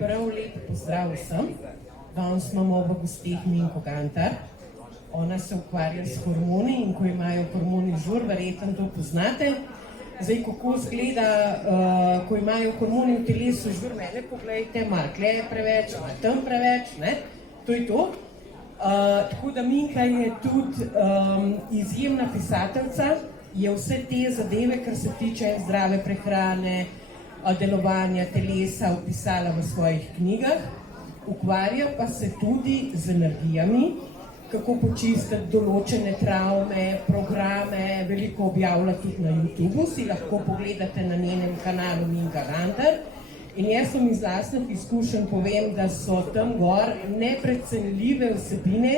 Prav lep pozdrav vsem. Danes imamo v gostih Minko Gantar. Ona se ukvarja s hormoni in ko imajo hormoni žur, verjetno to poznate. Zdaj, kako izgleda, ko imajo hormoni v telesu žur, mene pogledajte, malo tle je preveč, malo tam preveč, ne? To je to. Tako da Minka je tudi izjemna pisateljica, je vse te zadeve, kar se tiče zdrave prehrane, delovanja telesa opisala v svojih knjigah. Ukvarja pa se tudi z energijami, kako počistiti določene travme, programe, veliko objavlja tudi na YouTubu, si lahko pogledate na njenem kanalu Minka Gantar. In jaz sem iz lastnih izkušenj povem, da so tam gor neprecenljive vsebine,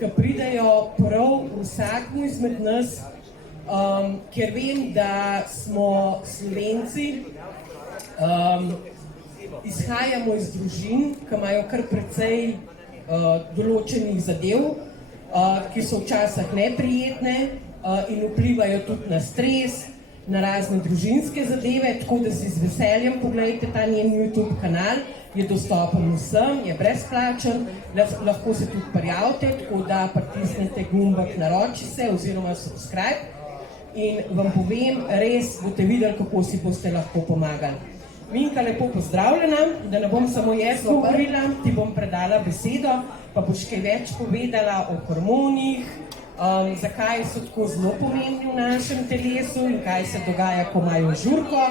ki pridejo prav vsakmu izmed nas, ker vem, da smo Slovenci, izhajamo iz družin, ki imajo kar precej določenih zadev, ki so včasih neprijetne in vplivajo tudi na stres, na razne družinske zadeve, tako da si z veseljem pogledajte ta njen YouTube kanal, je dostopen vsem, je brezplačen, lahko se tudi prijavite, tako da pritisnete gumbek naroči se oziroma subscribe in vam povem, res boste videli, kako si boste lahko pomagali. Minka, lepo pozdravljena, da ne bom samo jaz govorila, ti bom predala besedo, pa boš kaj več povedala o hormonih, zakaj so tako zelo pomembni v našem telesu in kaj se dogaja, ko imajo žurko.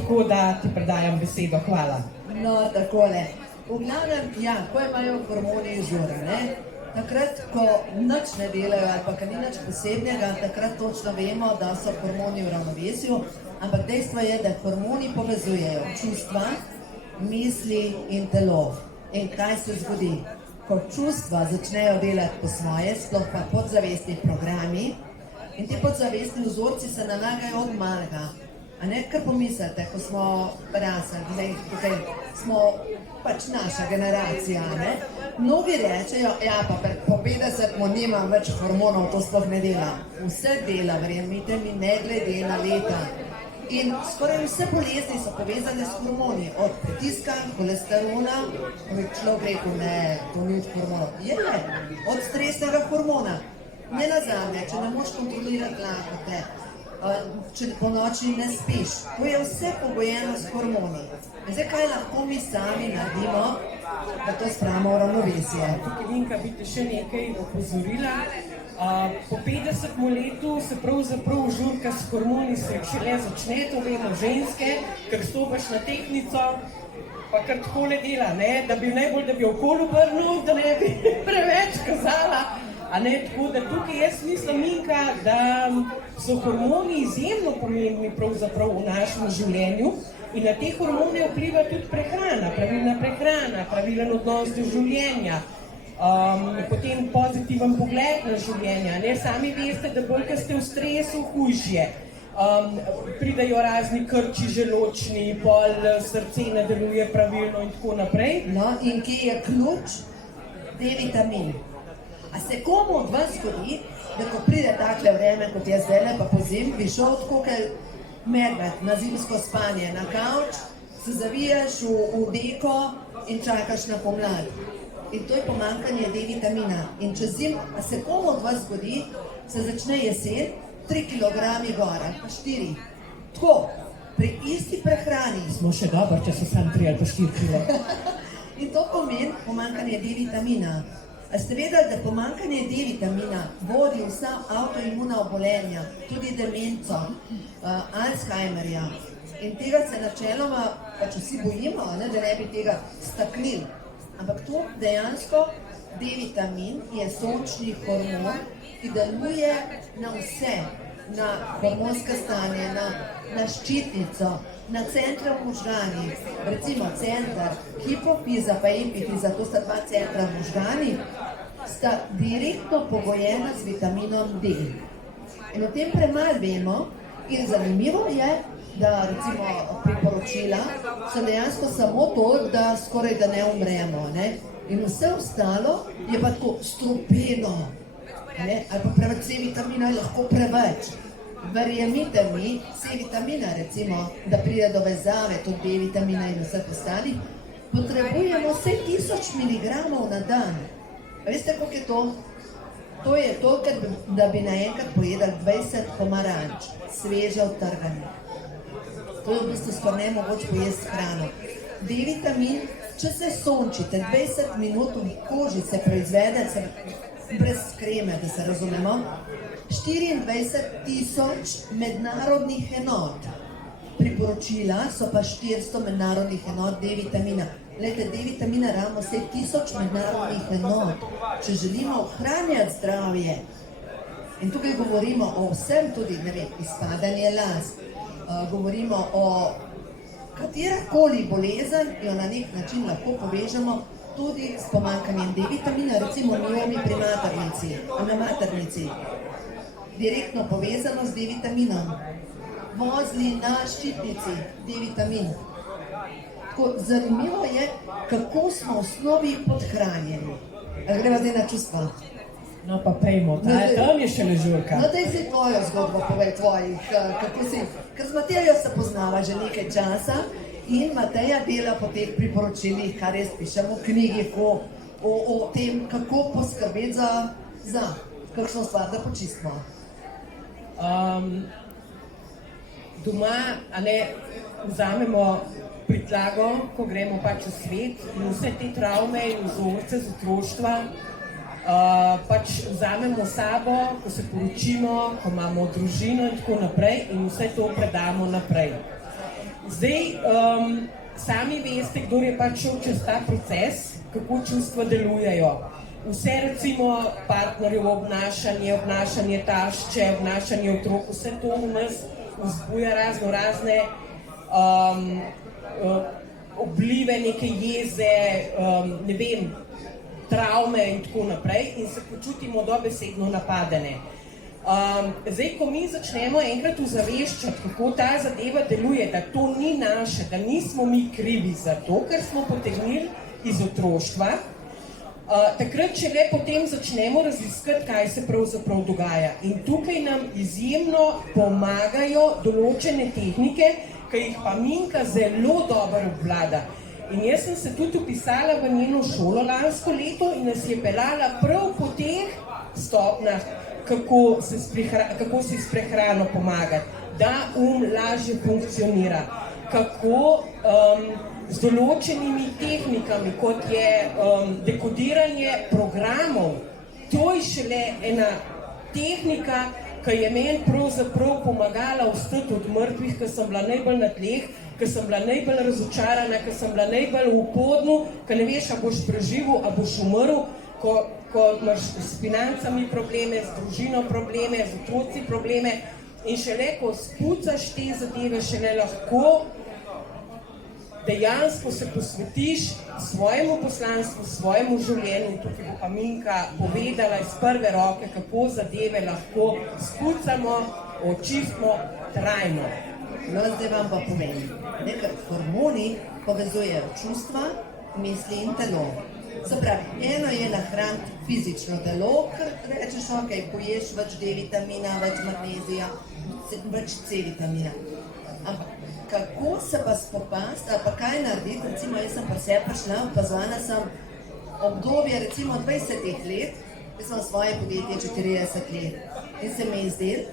Tako da ti predajam besedo. Hvala. No, takole. V glavnem, ja, ko imajo hormoni žura, ne? Takrat, ko nič ne delajo ali pa ko ni nič posebnega, takrat točno vemo, da so hormoni v ravnovesju, ampak dejstvo je, da hormoni povezujejo čustva, misli in telo. In kaj se zgodi? Ko čustva začnejo delati po svoje, sploh pa podzavestni programi, in ti podzavestni vzorci se nalagajo od malega. A ne, kar pomislite, ko smo rasli, tukaj smo pač naša generacija, ne? Mnogi rečejo, ja, pa po 50 nimam več hormonov, to sploh ne dela. Vse dela, verjemite mi, ne glede na leta. In skoraj vse bolezni so povezane s hormoni, od pritiska, holesterona, človek rekel, ne, to ni od hormonov. Je, od stresnega hormona. Ne nazadnje, če ne moš kontrolirati lakote, če po noči ne spiš, to je vse pogojeno s hormoni. In zdaj, kaj lahko mi sami naredimo, da to spravimo v ravnovesje? Tukaj, Minka, bi te še nekaj opozorila. Po 50. letu se pravzaprav žurka s hormoni se šele začne, to vemo ženske, ker stopaš na tehtnico, pa kar takole dela, ne, da bi najbolj, da bi okolo obrnil, da ne bi preveč kazala. A ne, tako da tukaj jaz mislim, Minka, da so hormoni izjemno pomembni pravzaprav v našem življenju in na te hormone vpliva tudi prehrana, pravilen odnos do življenja, potem pozitiven pogled na življenje. Ne, sami veste, da bolj, ko ste v stresu, hujše. Pridajo razni krči želočni, pol srce ne deluje pravilno in tako naprej. No, in kje je ključ? D-vitamin. A se komu od vas zgodi, da ko pride takle vreme, kot je zdajle, pa po zim, bi šel tako kot medved na zimsko spanje, na kavč, se zaviješ v deko in čakaš na pomlad. In to je pomanjkanje D-vitamina. In čez zim, a se komu od vas zgodi, se začne jesen, 3 kilogrami gora, pa 4. Tako, pri isti prehrani. Smo še dobro, če so sam 3 ali pa 4 kilo. In to pomeni pomanjkanje D-vitamina. A ste vedeli, da pomanjkanje D-vitamina vodi vsa avtoimuna obolenja, tudi demenco, Alzheimerja. In tega se načeloma pač vsi bojimo, ne, da ne bi tega staknili. Ampak to dejansko D-vitamin je sončni hormon, ki deluje na vse, na hormonske stanje, na ščitnico, na centre v možganih. Recimo center hipofiza pa epifiza, to sta 2 centra v možganih, sta direktno pogojena z vitaminom D. In o tem premalo vemo in zanimivo je, da recimo priporočila so dejansko samo to, da skoraj da ne umremo, ne? In vse ostalo je pa tako strupeno, ne? Ali pa preveč C-vitamina je lahko preveč. Verjemite mi, C-vitamina recimo, da pride do vezave, tudi B-vitamina in vseh ostalih, potrebujemo vse 1000 miligramov na dan. A veste, koliko je to? To je to, da bi naenkrat pojedali 20 pomaranč, sveže odtrganih. To je v bistvu skoraj nemogoče pojesti hrano. D-vitamin, če se sončite 20 minut v koži, se proizvede brez kreme, da se razumemo, 24,000 mednarodnih enot. Priporočila so pa 400 mednarodnih enot D-vitamina. Glejte, D-vitamina rabimo vse 1000 mednarodnih enot, če želimo ohranjati zdravje. In tukaj govorimo o vsem, tudi, ne vem, izpadanje las, govorimo o katerakoli bolezen, jo na nek način lahko povežemo tudi s pomanjkanjem D-vitamina, recimo miomi pri maternici, direktno povezano z D-vitaminom. Vozli na ščitnici, D-vitamin. Zanimivo je, kako smo v osnovi podhranjeni. Greva zdaj na čustva. No pa pejmo, tam je še ležurka. No, daj si tvojo zgodbo, povej tvojih, kako si. Ker z Matejo se poznava že nekaj časa in Mateja dela po teh priporočilih, kar jaz pišem v knjigi, o tem, kako poskrbeti za kakšno stvar, da počistimo. Doma, vzamemo prtljago, ko gremo pač v svet in vse te travme in vzorce z otroštva pač vzamemo sabo, ko se poročimo, ko imamo družino in tako naprej in vse to predamo naprej. Zdaj, sami veste, kdo je pač šel čez ta proces, kako čustva delujejo. Vse recimo partnerjevo obnašanje tašče, obnašanje otrok, vse to v nas vzbuja razne oblive, neke jeze, ne vem, travme in tako naprej in se počutimo dobesedno napadene. Zdaj, ko mi začnemo enkrat ozaveščati, kako ta zadeva deluje, da to ni naše, da nismo mi krivi za to, ker smo potegnili iz otroštva, takrat šele potem začnemo raziskati, kaj se pravzaprav dogaja. In tukaj nam izjemno pomagajo določene tehnike, ki jih pa Minka zelo dobro obvlada. In jaz sem se tudi vpisala v njeno šolo lansko leto in nas je peljala prav po teh stopnjah, kako si s prehrano pomagati, da lažje funkcionira, kako z določenimi tehnikami, kot je dekodiranje programov. To je šele ena tehnika, ki je meni pravzaprav pomagala vstati od mrtvih, ko sem bila najbolj na tleh, ko sem bila najbolj razočarana, ko sem bila najbolj v podnu, ko ne veš, a boš preživel, a boš umrl, ko imaš s financami probleme, s družino probleme, z otroci probleme in šele, ko spucaš te zadeve, šele lahko dejansko se posvetiš svojemu poslanstvu, svojemu življenju. Tukaj bo pa Minka povedala iz prve roke, kako zadeve lahko spucamo, očistimo trajno. No, zdaj vam pa povem. Nekaj hormoni povezujejo čustva, misli in telo. Se pravi, eno je nahraniti fizično telo, ker rečeš, ok, poješ več D-vitamina, več magnezija, več C-vitamina. Ampak kako se pa spopasti, ali pa kaj narediti, recimo jaz sem pa se prišla, opazovala sem obdobje recimo 20 let, jaz sem svoje podjetje 40 let in se mi je zdelo,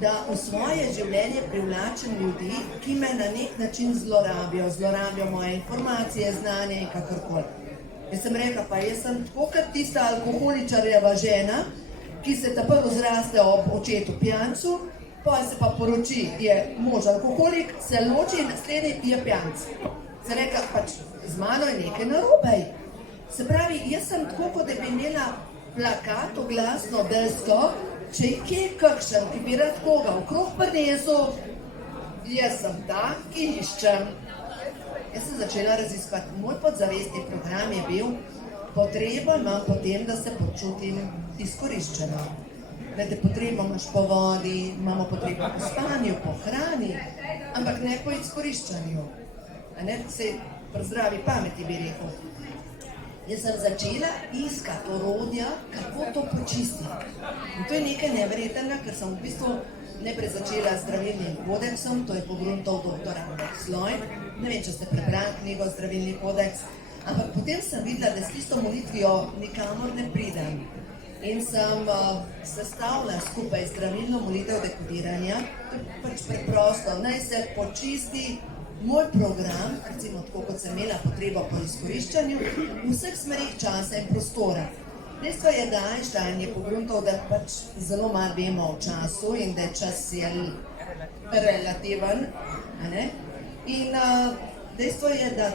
da v svoje življenje privlačim ljudi, ki me na nek način zlorabijo moje informacije, znanje in kakorkoli. Jaz sem rekla, pa jaz sem tako kot tista alkoholičarjeva žena, ki se ta prvo zraste ob očetu pijancu, pa se pa poroči, je mož alkoholik, se loči in naslednji je pijanc. Se rekla, pač z mano je nekaj narobe. Se pravi, jaz sem tako, kot da bi imela plakat, oglasno desko, če je kje kakšen, ki bi rad koga okrog prinesel, jaz sem ta, ki iščem. Jaz sem začela raziskovati. Moj podzavestni program je bil, potrebo imam potem, da se počutim izkoriščeno. Glede, potrebo imaš po vodi, imamo potrebo po spanju, po hrani, ampak ne po izkoriščanju. Se pri zdravi pameti bi rekel. Jaz sem začela iskati orodja, kako to počistiti. In to je nekaj neverjetnega, ker sem v bistvu najprej začela z zdravilnim kodeksom, to je pogruntal dr. Sloj, Ne vem, če ste prebrali knjigo Zdravilni kodeks, ampak potem sem videla, da s tisto molitvijo nikamor ne pridem. In sem sestavila skupaj zdravilno molitev dekodiranja, to je pač preprosto, naj se počisti moj program, recimo tako, kot sem imela potrebo po izkoriščanju, v vseh smerih časa in prostora. Dejstvo je, da Einstein je pogruntal, da pač zelo malo vemo o času in da je čas relativen. In dejstvo je, da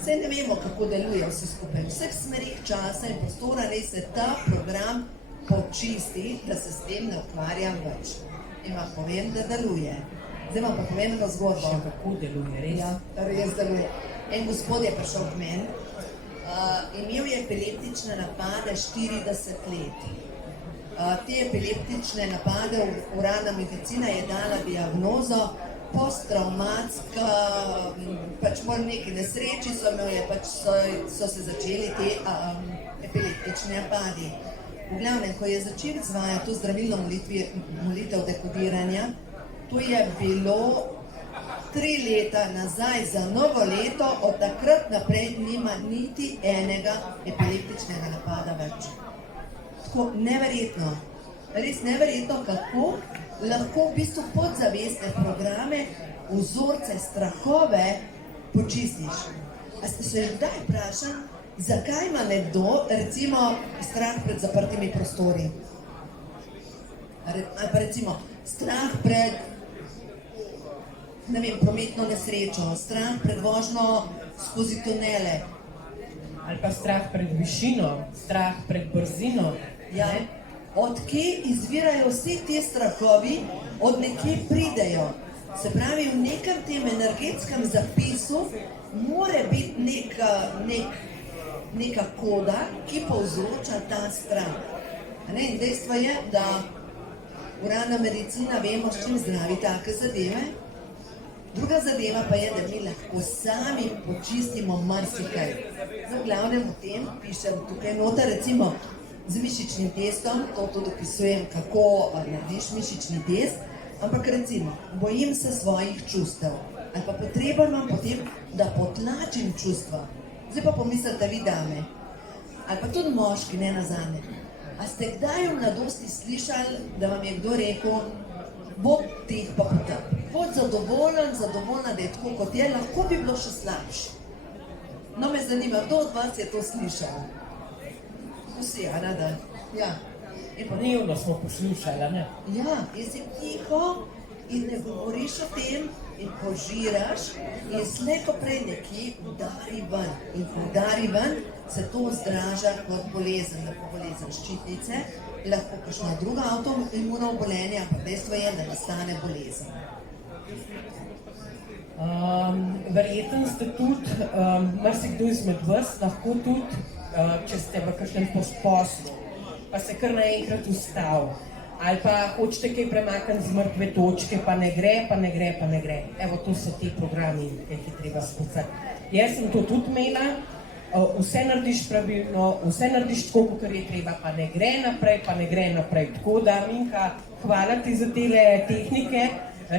se ne vemo, kako deluje vse skupaj. V vseh smerih časa in prostora naj se ta program počisti, da se s tem ne ukvarjam več. In vam povem, da deluje. Zdaj vam pa povem eno zgodbo. Še kako deluje, res? Ja, res deluje. En gospod je prišel k meni, imel je epileptične napade 40 let. Te epileptične napade uradna medicina je dala diagnozo posttraumatska, pač bolj neki nesreči so se začeli te epileptični napadi. V glavnem, ko je začel izvajati to zdravilno molitev dekodiranja, to je bilo 3 leta nazaj za novo leto, od takrat naprej nima niti enega epileptičnega napada več. Tako neverjetno, res neverjetno, kako lahko v bistvu podzavestne programe, vzorce, strahove počistiš. A ste se že kdaj vprašali, zakaj ima nekdo, recimo, strah pred zaprtimi prostori? Ali pa recimo, strah pred prometno nesrečo, strah pred vožnjo skozi tunele. Ali pa strah pred višino, strah pred brzino. Ja. Od kje izvirajo vsi ti strahovi, od nekje pridejo. Se pravi, v nekem tem energetskem zapisu mora biti neka koda, ki povzroča ta strah. In dejstvo je, da uradna medicina vemo, s čim zdravi take zadeve. Druga zadeva pa je, da mi lahko sami počistimo marsikaj. Za glavnem o tem pišem tukaj nota, recimo, z mišičnim testom, to tudi opisujem, kako narediš mišični test, ampak recimo, bojim se svojih čustev, ali pa potreben imam potem, da potlačim čustva. Zdaj pa pomislite vi dame, ali pa tudi moški, ne nazadnje. A ste kdaj v mladosti slišali, da vam je kdo rekel, bod teh pa potem, bod zadovoljna, da je tako kot je, lahko bi bilo še slabše. No, me zanima, kdo od vas je to slišal? Vsi, a ne da? Ja. Dnevno smo poslušali, ne? Ja, in si tiho in ne govoriš o tem in požiraš in slej ko prej nekje udari ven. In ko udari ven, se to zdraža kot bolezen, lahko bolezen ščitnice, lahko kakšna druga avtoimuna obolenja, ampak dejstvo je, da nastane bolezen. Verjetno ste tudi, marsikdo izmed vas lahko tudi, če ste v kakšnem poslu, pa se kar naenkrat ustavi, ali pa hočete kaj premakniti z mrtve točke, pa ne gre. Evo, to so ti programi, ki jih je treba spucati. Jaz sem to tudi imela, vse narediš pravilno, vse narediš tako, kot je treba, pa ne gre naprej. Tako da, Minka, hvala ti za tele tehnike,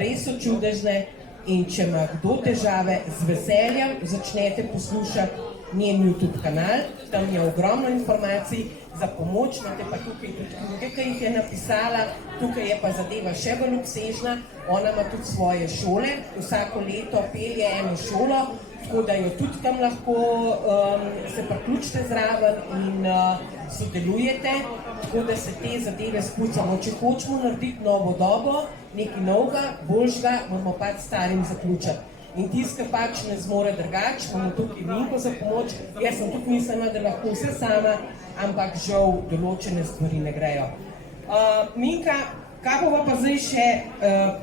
res so čudežne in če ima kdo težave, z veseljem začnete poslušati njen YouTube kanal, tam je ogromno informacij za pomoč, imate pa tukaj tudi knjige, ki jih je napisala, tukaj je pa zadeva še bolj obsežna, ona ima tudi svoje šole, vsako leto pelje eno šolo, tako da jo tudi tam lahko se priključite zraven in sodelujete, tako da se te zadeve spucamo. Če hočemo narediti novo dobo, nekaj novega, boljšega, moramo pač starim zaključati. In tisti, ki pač ne zmore drugače, imamo tukaj Minko za pomoč. Jaz sem tudi mislila, da lahko vse sama, ampak žal določene stvari ne grejo. Minka, kaj bova pa zdaj še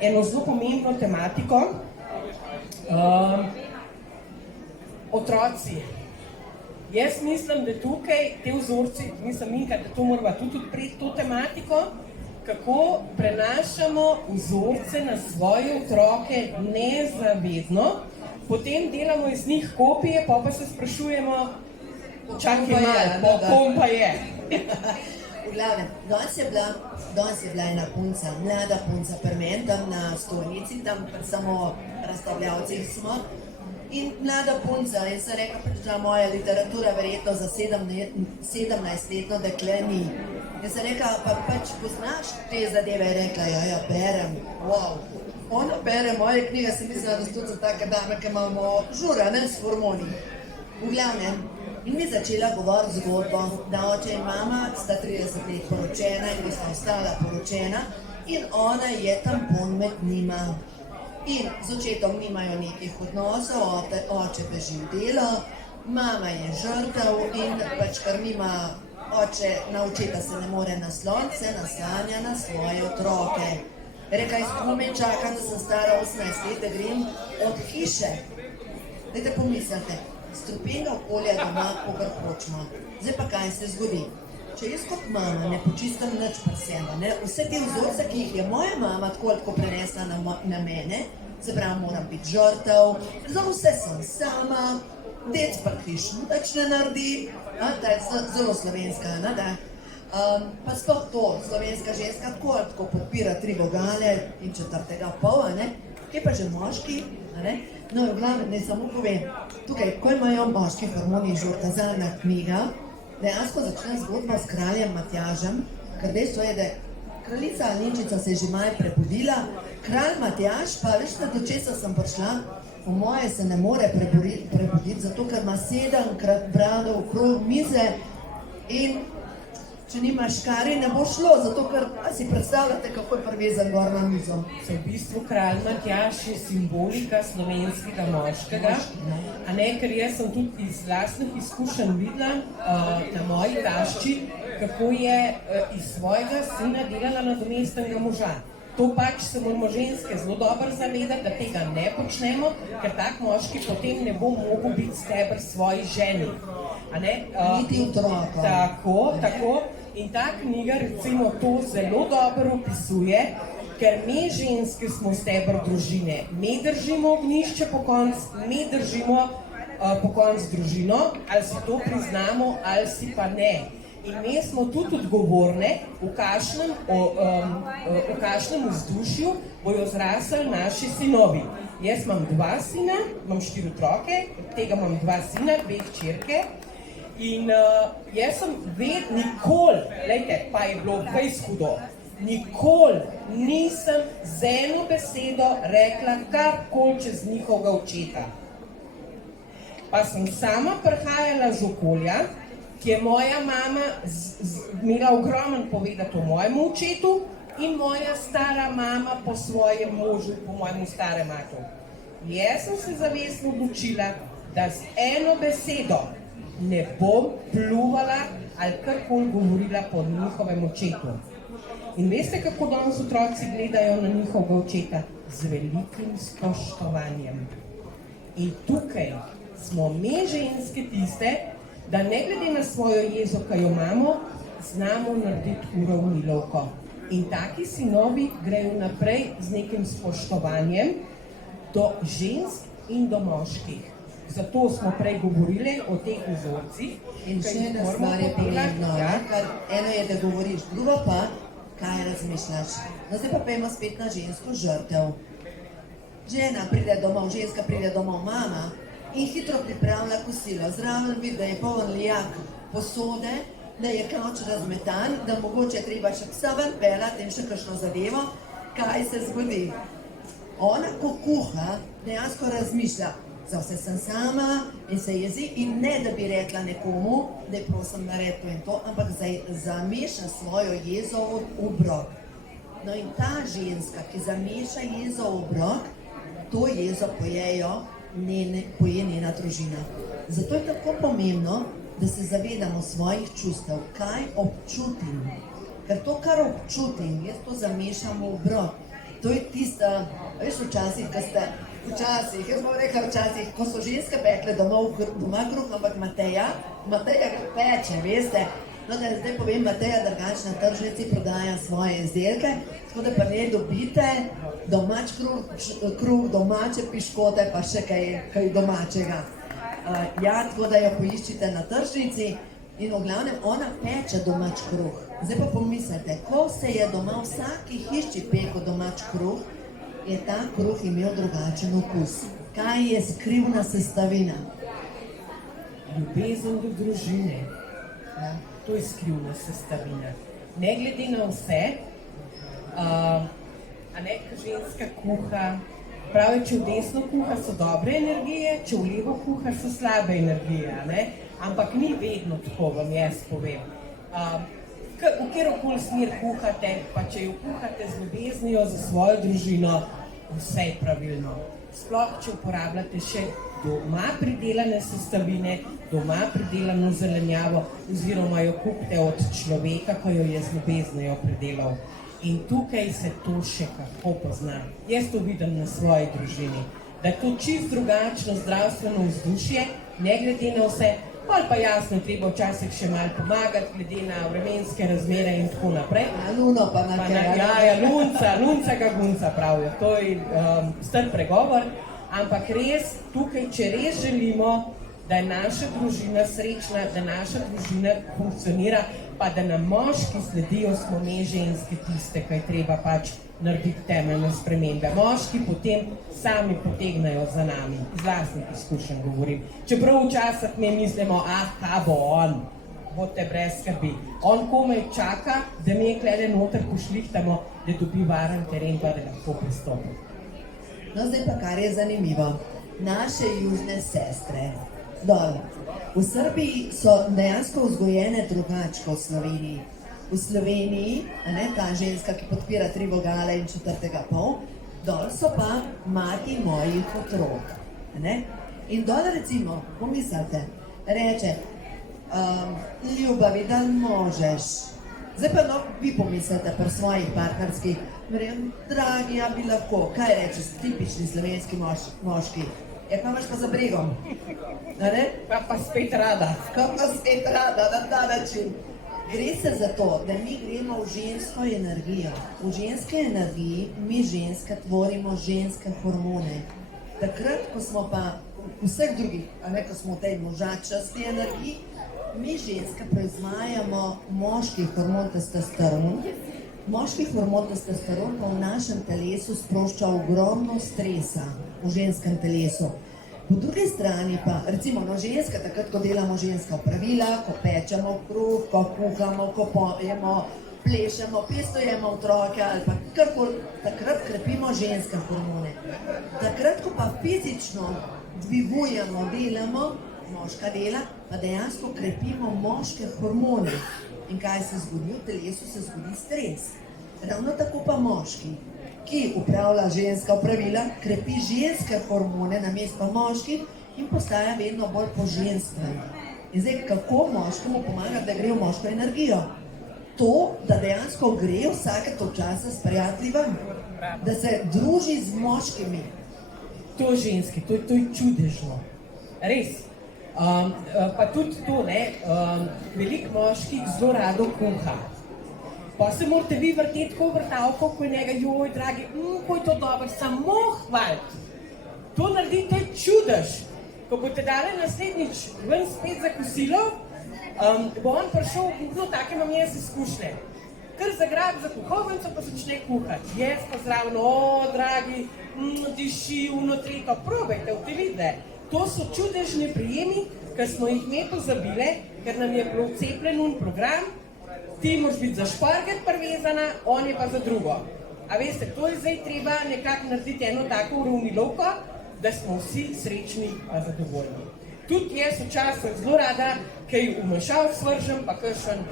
eno zelo pomembno tematiko? Otroci. Jaz mislim, da tukaj te vzorci, mislim Minka, da to morava tudi odpreti to tematiko, kako prenašamo vzorce na svoje otroke nezavedno, potem delamo iz njih kopije, pa se sprašujemo, čakaj malo, kom pa je. V glavnem, danes je bila ena punca, mlada punca, pri meni tam na stolnici, tam samo razstavljavci smo, In mlada punca, in se rekla, da moja literatura verjetno za 17-letno dekle ni. In se rekla, pa pač poznaš te zadeve, je rekla, ja, berem, wow. Ona bere moje knjige, sem mislila, da so tudi za take dame, ki imamo žura, ne, s hormoni. V glavnem, in mi začela govoriti zgodbo, da oče in mama sta 30 let poročena in da sta ostala poročena in ona je tampon med njima. In z očetom nimajo nekih odnosov, oče beži v delo, mama je žrtev in pač kar nima oče, na očeta se ne more nasloniti, se naslanja na svoje otroke. Rekaj, komaj čakam, da sem stara 18 let, da grem od hiše. Dajte pomislite, strupenega okolja doma, kogar hočemo. Zdaj pa kaj se zgodi? Če jaz kot mama ne počistam nič pri sebi, vse te vzorce, ki jih je moja mama tako prenesla na mene, se pravi, moram biti žrtev, za vse sem sama, dec pa hiš nič ne naredi, ta je zelo slovenska, da? Pa sploh to, slovenska ženska tako podpira 3 vogale in 4. pol, kje pa že moški, no, v glavnem, ne samo povem, tukaj, ko imajo moški hormoni žurta, zadnja knjiga, dejansko začne zgodba s kraljem Matjažem, ker dejstvo je, da kraljica Alenčica se je že malo prebudila, kralj Matjaž, pa veš, do česa sem prišla, po moje se ne more prebuditi, zato ker ima 7-krat brado okrog mize in če nima škarje, ne bo šlo, zato ker, a si predstavljate, kako je privezan gor na mizo. V bistvu kralj Matjaž je simbolika slovenskega moškega, a ne, ker jaz sem tudi iz lastnih izkušenj videla na moji tašči, kako je iz svojega sina delala nadomestnega moža. To pač se moramo ženske zelo dobro zavedati, da tega ne počnemo, ker tak moški potem ne bo mogel biti steber svoji ženi. Niti otroka. Tako. In ta knjiga recimo to zelo dobro opisuje, ker mi ženske smo steber družine. Mi držimo ognjišče pokonci, mi držimo pokonci družino, ali si to priznamo, ali si pa ne. In mi smo tudi odgovorne, v kakšnem vzdušju bojo zrasli naši sinovi. Jaz imam 2 sina, imam 4 otroke, tega imam 2 sina, 2 hčerke. In jaz sem nikoli, pa je bilo vejs hudo, nikoli nisem z eno besedo rekla karkoli čez njihovega očeta. Pa sem sama prihajala z okolja, ki je moja mama imela ogromen povedati o mojem očetu in moja stara mama po svojem možu, po mojemu starem matu. Jaz sem se zavestno odločila, da z eno besedo ne bom pljuvala ali karkoli govorila po njihovem očetu. In veste, kako danes otroci gledajo na njihovega očeta? Z velikim spoštovanjem. In tukaj smo mi ženske tiste, da ne glede na svojo jezo, ki jo imamo, znamo narediti uravnilovko. In taki sinovi grejo naprej z nekim spoštovanjem do žensk in do moških. Zato smo prej govorili o teh vzorcih. In še ena stvar je pomembno, ker eno je, da govoriš, drugo pa, kaj razmišljaš. No, zdaj pa pojmo spet na žensko žrtev. Žena pride domov, ženska pride domov, mama, in hitro pripravlja kosilo. Zraven vidi, da je poln lijak posode, da je kavč razmetan, da mogoče treba še psa ven pelati in še kakšno zadevo, kaj se zgodi. Ona, ko kuha, dejansko razmišlja, za vse sem sama in se jezi in ne, da bi rekla nekomu, da je prosim naredi to in to, ampak zameša svojo jezo v obrok. No in ta ženska, ki zameša jezo v obrok, to jezo poje njena družina. Zato je tako pomembno, da se zavedamo svojih čustev, kaj občutim. Ker to, kar občutim, jaz to zamešam v obrok. To je tista, veš, včasih, jaz bom rekla včasih, ko so ženske pekle doma kruh, ampak Mateja ga peče, veste. No, da zdaj povem, Mateja drugače na tržnici prodaja svoje izdelke, tako da pa ne dobite domač kruh, domače piškote, pa še kaj domačega. Tako da jo poiščite na tržnici in v glavnem ona peče domač kruh. Zdaj pa pomislite, ko se je doma v vsaki hiši pekel domač kruh, je ta kruh imel drugačen okus. kaj je skrivna sestavina? Ljubezen do družine. Ja. To je skrivna sestavina. Ne glede na vse, a ne, ko ženska kuha, pravi, če v desno kuha so dobre energije, če v levo kuha so slabe energije, a ne? Ampak ni vedno tako, vam jaz povem. V kjerokoli smer kuhate, pa če jo kuhate z ljubeznijo za svojo družino, vse je pravilno. Sploh, če uporabljate še doma pridelane sestavine, doma pridelano zelenjavo, oziroma jo kupite od človeka, ki jo je z ljubeznijo pridelal. In tukaj se to še kako pozna. Jaz to vidim na svoji družini. Da je to čist drugačno zdravstveno vzdušje, ne glede na vse, ali pa jasno, treba včasih še malo pomagati, glede na vremenske razmere in tako naprej. Luno pa na kaj. Ja, lunca ga gunca pravijo, to je star pregovor, ampak res tukaj, če res želimo, da je naša družina srečna, da naša družina funkcionira, pa da nam moški sledijo, smo ne ženske tiste, kaj treba pač narediti temeljne spremembe. Moški potem sami potegnajo za nami, iz vlastnih izkušenj govorim. Čeprav včasih mi mislimo, kaj bo on, bodite brez skrbi. On komaj čaka, da mi klede noter pošlihtamo, da dobi varen teren, pa da lahko pristopi. No, zdaj pa kar je zanimivo. Naše južne sestre, dol. V Srbiji so dejansko vzgojene drugače kot v Sloveniji. V Sloveniji, ta ženska, ki podpira 3 vogale in 4. pol, dol so pa mati mojih otrok. In dol recimo, pomislite, reče, ljubavi, da možeš. Zdaj pa vi pomislite pri svojih partnerskih, dragi, ja bi lahko, kaj reče tipični slovenski moški? Ja, kaj imaš pa za bregom? Kaj pa spet rada. Na ta način. Gre se za to, da mi gremo v žensko energijo. V ženske energiji mi ženske tvorimo ženske hormone. Takrat, ko smo pa vseh drugih, ko smo v tej možačasti energiji, mi ženske proizvajamo moški hormon testosteron. Moški hormon testosteron pa v našem telesu sprošča ogromno stresa v ženskem telesu. Po drugi strani pa, recimo, ženska, takrat, ko delamo ženska opravila, ko pečemo kruh, ko kuhamo, ko pojemo, plešemo, pestujemo otroke ali pa karkoli, takrat krepimo ženske hormone. Takrat, ko pa fizično dvigujemo, delamo, moška dela, pa dejansko krepimo moške hormone. In kaj se zgodi? V telesu se zgodi stres. Ravno tako pa moški, ki upravlja ženska opravila, krepi ženske hormone namesto moških in postaja vedno bolj poženstven. In zdaj, kako moškemu pomagati, da gre v moško energijo? To, da dejansko gre vsake to časa s prijatelji ven, da se druži z moškimi. To ženski, to je čudežno. Res. Pa tudi to, veliko moških zelo rado kuha. Pa se morate vi vrteti tako vrtavko, ko je njega, joj, dragi, ko je to dobro, samo hvaliti. To naredite čudež. Ko boste dali naslednjič ven spet za kosilo, bo on prišel v kuhno, take imam jaz izkušnje. Kar zagrab za kuhovnico, pa začne kuhati. Jaz pa zraven, dragi, diši, tretjo, probajte, vidite. To so čudežni prijemi, ker smo jih ne pozabile, ker nam je bil vcepljen program. Ti moraš biti za šparget privezana, on je pa za drugo. A veste, to je zdaj treba nekako narediti eno tako uravnilovko, da smo vsi srečni pa zadovoljni. Tudi jaz včasih zelo rada, kaj vmešal svržem, pa kakšen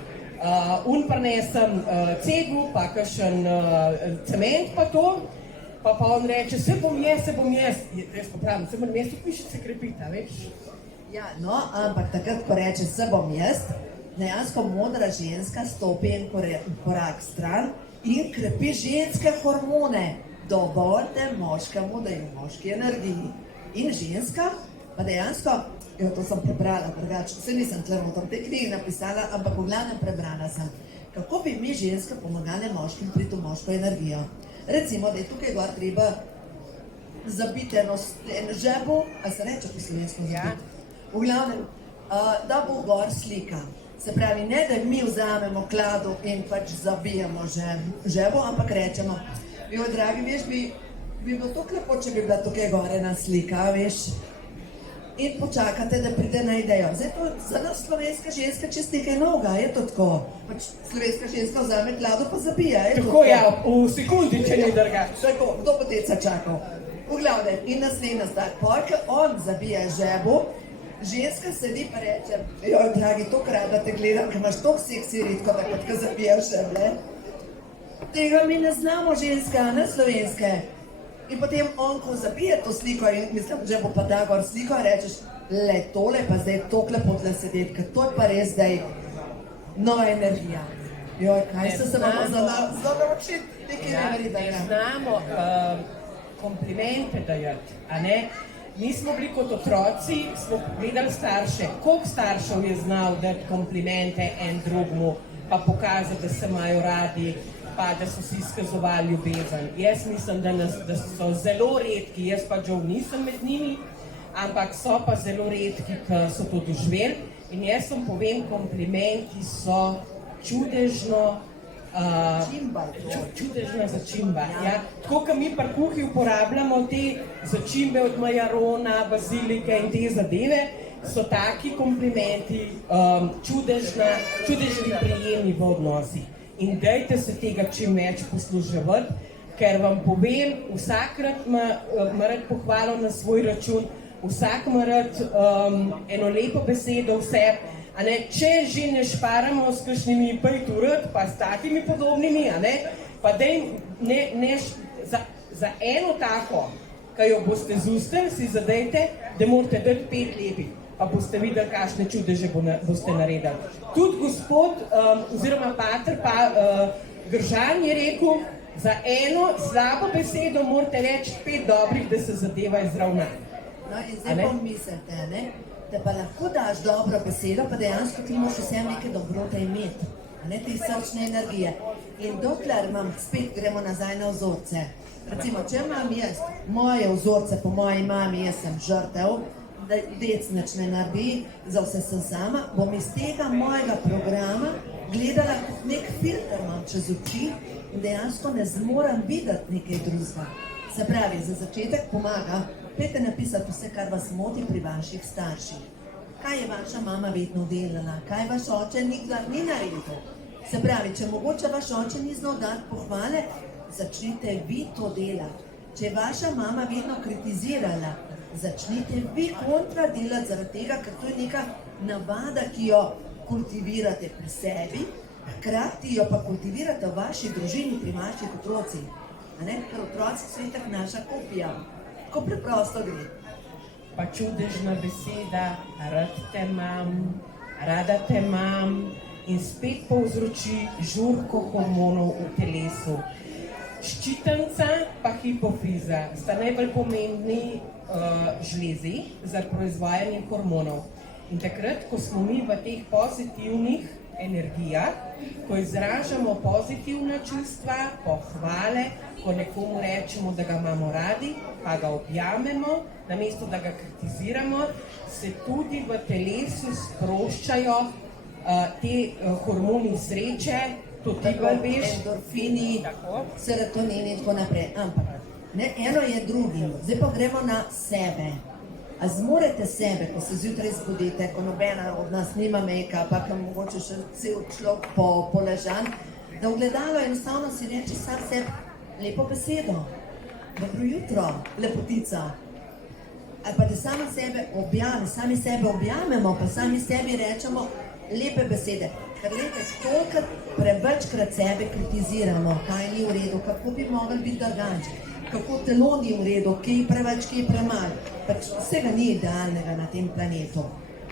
prinesem ceglu, pa kakšen cement pa to, pa on reče, se bom jaz. Jaz pa pravim, se moram jaz tudi mišice krepiti, veš? Ja, no, ampak takrat, ko reče, se bom jaz, dejansko modra ženska stopi en korak stran in krepi ženske hormone. Dovoljte moškemu, da je v moški energiji. In ženska pa dejansko, to sem prebrala drugače, se nisem tlerno v tej knjigi napisala, ampak v glavnem prebrala sem, kako bi mi ženske pomagali moškim priti v moško energijo. Recimo, da je tukaj gor treba zabiti eno žebo, a se reče po slovensko zabiti? V glavnem, da bo gor slika. Se pravi, ne da mi vzamemo kladu in pač zabijemo žebo, ampak rečemo, joj, dragi, veš, bi bilo tako lepo, če bi bila tukaj gore ena slika, veš, in počakate, da pride na idejo. Zdaj to za nas slovenska ženska čez nekaj novega, je to tako? Pač slovenska ženska vzame klado pa zabija, je to Tako ja, v sekundi, če ni drugače. Tako, kdo bo teca čakal? V glavnem, in naslednja stvar, polka on zabija žebo, ženska sedi pa reče, joj, dragi, to rada te gledam, ker imaš toliko seksi ritko, da kot ga zabijaš žeble. Tega mi ne znamo ženska, ne slovenske. In potem on, ko zabije to sliko in mislim, že bo pa da gor sliko, rečeš, le tole pa zdaj toliko lepo tle sedeti, ker to je pa res zdaj nova energija. Joj, kaj se vam zelo naučiti, nekaj neveritega. Znamo komplimente dajati, a ne? Mi smo bili kot otroci, smo gledali starše, koliko staršev je znal dati komplimente en drugmu, pa pokazati, da se imajo radi, pa da so si izkazovali ljubezen. Jaz mislim, da so zelo redki, jaz pa žal nisem med njimi, ampak so pa zelo redki, ki so to doživeli. In jaz vam povem, komplimenti so čudežno, čudežna začimba. Ja. Tako, kot mi pri kuhi uporabljamo te začimbe od majarona, bazilike in te zadeve, so taki komplimenti čudežni prijemi v odnosih. In dajte se tega čim več posluževati, ker vam povem, vsakrat ima rad pohvalo na svoj račun, vsak ima rad eno lepo besedo vse, a ne, če že ne šparamo s kakšnimi pajturat, pa s takimi podobnimi, a ne, pa daj, za eno tako, ki jo boste z ustem, si zadajte, da morate dati 5 lepih. Pa boste videli, kakšne čudeže boste naredili. Tudi gospod, oziroma pater Gržan je rekel, za eno slabo besedo morate reči 5 dobrih, da se zadeva izravna. No in zdaj pomislite, ne, da pa lahko daš dobro besedo, pa dejansko ti moraš vsem nekaj dobrote imeti, ne, te srčne energije. In dokler spet gremo nazaj na vzorce. Recimo, če imam jaz moje vzorce po moji mami, jaz sem žrtev, da dec nič ne naredi, za vse sem sama, bom iz tega mojega programa gledala kot nek filter imam čez oči in dejansko ne zmorem videti nekaj drugega. Se pravi, za začetek pomaga, pejte napisati vse, kar vas moti pri vaših starših. Kaj je vaša mama vedno delala, kaj vaš oče nikdar ni naredil. Se pravi, če mogoče vaš oče ni znal dati pohvale, začnite vi to delati. Če je vaša mama vedno kritizirala, začnite vi kontra delati zaradi tega, ker to je neka navada, ki jo kultivirate pri sebi, hkrati jo pa kultivirate v vaši družini, pri vaših otrocih. Ker otroci so itak naša kopija. Tako preprosto gre. Pa čudežna beseda, rada te imam in spet povzroči žurko hormonov v telesu. Ščitanca pa hipofiza sta najbolj pomembni žlezi za proizvajanje hormonov. In takrat, ko smo mi v teh pozitivnih energijah, ko izražamo pozitivna čustva, pohvale, ko nekomu rečemo, da ga imamo radi, pa ga objamemo, namesto da ga kritiziramo, se tudi v telesu sproščajo te hormoni sreče, to ti bolj veš, endorfini, serotonin in tako naprej. Ampak eno je drugim, zdaj pa gremo na sebe. A zmorete sebe, ko se zjutraj zbudite, ko nobena od nas nima make-upa, pa mogoče še cel človek poležan, da v gledalo enostavno si reče sam sebi lepo besedo. Dobro jutro, lepotica. Ali pa da sami sebe objamemo, pa sami sebi rečemo lepe besede. Ker lete, tolikrat prevečkrat sebe kritiziramo, kaj ni v redu, kako bi mogli biti drugače. Kako telo ni v redu, kaj preveč, kaj premalo. Pač vsega ni idealnega na tem planetu.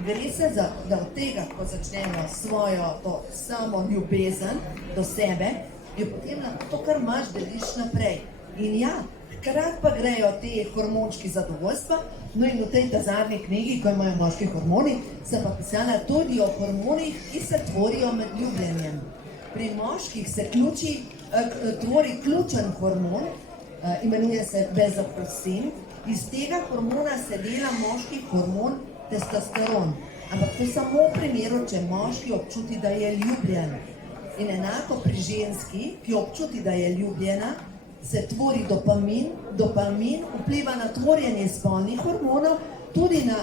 Gre se da od tega, ko začnemo svojo to samo ljubezen do sebe, jo potem lahko to, kar imaš, deliš naprej. In ja, hkrati pa grejo te hormončki zadovoljstva, no in v tej zadnji knjigi, ko imajo moški hormoni, sem pa pisala tudi o hormonih, ki se tvorijo med ljubljenjem. Pri moških se tvori ključen hormon, imenuje se bezoprostin. Iz tega hormona se dela moški hormon testosteron. Ampak to samo v primeru, če moški občuti, da je ljubljen. In enako pri ženski, ki občuti, da je ljubljena, se tvori dopamin, dopamin vpliva na tvorjenje spolnih hormonov, tudi na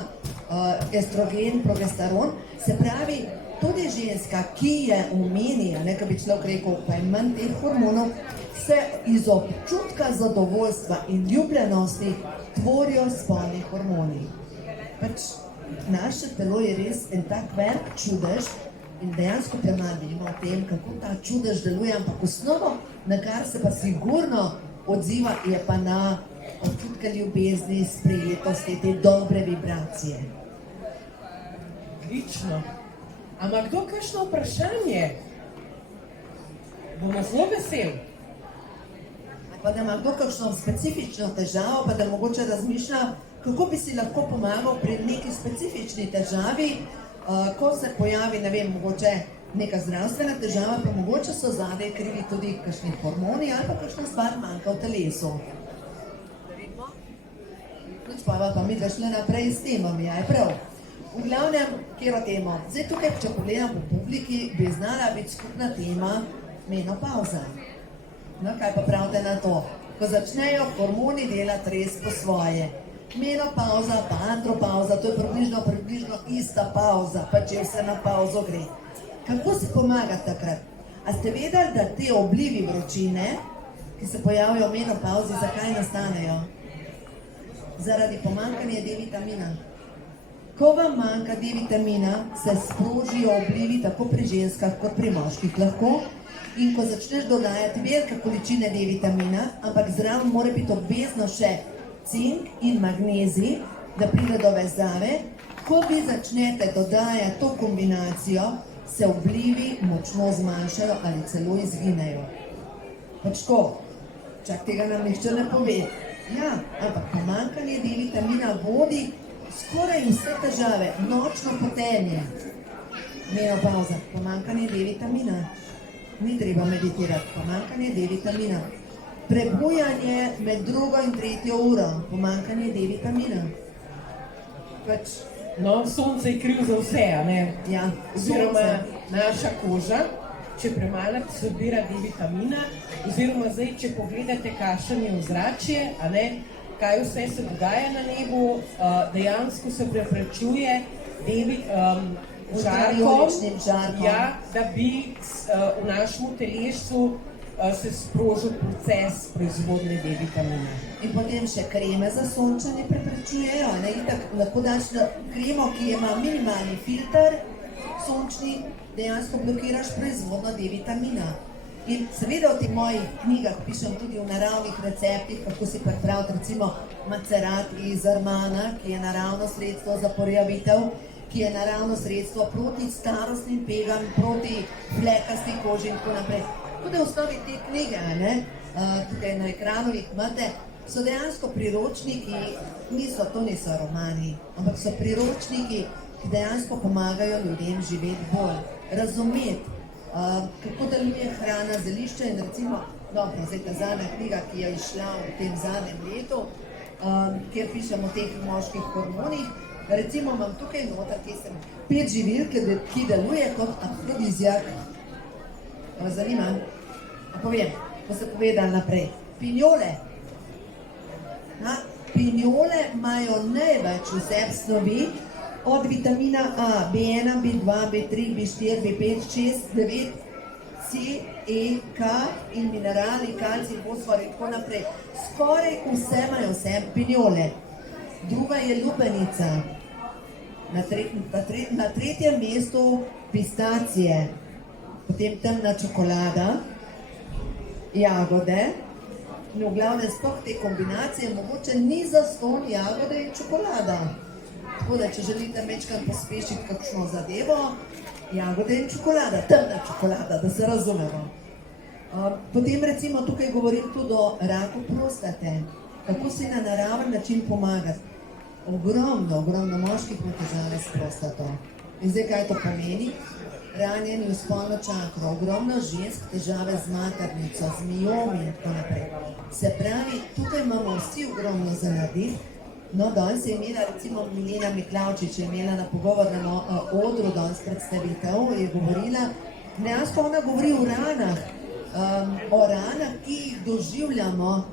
estrogen, progesteron, se pravi, tudi ženska, ki je v meni, ko bi človek rekel, pa je manj teh hormonov, se iz občutka zadovoljstva in ljubljenosti tvorijo spolni hormoni. Pač naše telo je res en tak velik čudež in dejansko premalo vemo o tem, kako ta čudež deluje, ampak osnovo, na kar se pa sigurno odziva, je pa na občutke ljubezni, sprejetosti, te dobre vibracije. Odlično. Ampak kdo kakšno vprašanje? Bomo zelo veseli. Pa da ima kdo kakšno specifično težavo, pa da mogoče razmišlja, kako bi si lahko pomagal pri neki specifični težavi, ko se pojavi, ne vem, mogoče neka zdravstvena težava, pa mogoče so zadaj krivi tudi kakšni hormoni ali pa kakšna stvar manjka v telesu. Nič pa mi šli naprej s temami, je prav. V glavnem, kjero temo. Zdaj tukaj, če pogledam v publiki, bi znala biti skupna tema menopauza. No, kaj pa pravite na to? Ko začnejo hormoni delati res po svoje. Menopauza pa andropauza, to je približno ista pauza, pa če vse na pauzo gre. Kako se pomaga takrat? A ste vedeli, da te oblivi vročine, ki se pojavijo v menopauzi, zakaj nastanejo? Zaradi pomanjkanja D-vitamina. Ko vam manjka D-vitamina, se sprožijo oblivi tako pri ženskah kot pri moških lahko. In ko začneš dodajati velike količine D-vitamina, ampak zraven mora biti obvezno še cink in magnezij, da pride do vezave, ko vi začnete dodajati to kombinacijo, se oblivi močno zmanjšajo ali celo izginejo. Pač ko? Čak tega nam nihče ne pove. Ja, ampak pomanjkanje D-vitamina vodi skoraj vse težave, nočno potenje. Menopauza, pomanjkanje D-vitamina. Ni treba meditirati, pomanjkanje D-vitamina. Prebujanje med 2. in 3. uro, pomanjkanje D-vitamina. Pač, No, sonce je kriv za vse, a ne? ja, Oziroma sonce. naša koža, če premalo absorbira D-vitamina, oziroma zdaj, če pogledate, kakšno je ozračje, a ne, kaj vse se dogaja na nebu, dejansko se preprečuje Ultraviolečnim žarkom. ja, da bi v našem telesu se sprožil proces proizvodnje D-vitamina. In potem še kreme za sončenje preprečujejo, ne? Itak lahko daš kremo, ki ima minimalni filter sončni, dejansko blokiraš proizvodnjo D-vitamina. In seveda v teh mojih knjigah pišem tudi o naravnih receptih, kako si pripraviti recimo macerat iz armana, ki je naravno sredstvo za porjavitev, ki je naravno sredstvo proti starostnim pegam, proti flekasti koži in tako naprej. Tako da v osnovi te knjige, tukaj na ekranu jih imate, so dejansko priročniki, to niso romani, ampak so priročniki, ki dejansko pomagajo ljudem živeti bolj, razumeti, kako deluje hrana, zelišča in recimo, dobro, zdaj ta zadnja knjiga, ki je izšla v tem zadnjem letu, kjer pišemo o teh moških hormonih, recimo imam tukaj noter, kjer sem 5 živil, ki deluje kot afrodizijak. Vas zanima? Povem, ko se povedal naprej. Pinjole. Pinjole imajo največ v sebi snovi, od vitamina A, B1, B2, B3, B4, B5, 6, 9, C, E, K in minerali, kalcij, fosfor in tako naprej. Skoraj vse imajo v sebi pinjole. Druga je lubenica. Na 3. mestu pistacije, potem temna čokolada, jagode, in v glavnem sploh te kombinacije mogoče ni zastonj jagode in čokolada. Tako da, če želite mečkam pospešiti kakšno zadevo, jagode in čokolada, temna čokolada, da se razumemo. Potem recimo tukaj govorim tudi o raku prostate, kako si na naraven način pomagati. Ogromno moških ima težave s prostato. In zdaj, kaj to pomeni? Ranjenje v spolno čakro, ogromno žensk težave z maternico, z miomi in tako naprej. Se pravi, tukaj imamo vsi ogromno za narediti. No, danes je imela recimo Milena Miklavčič, je imela na pogovornem odru danes predstavitev, je govorila, dejansko ona govori o ranah, o ranah, ki jih doživljamo,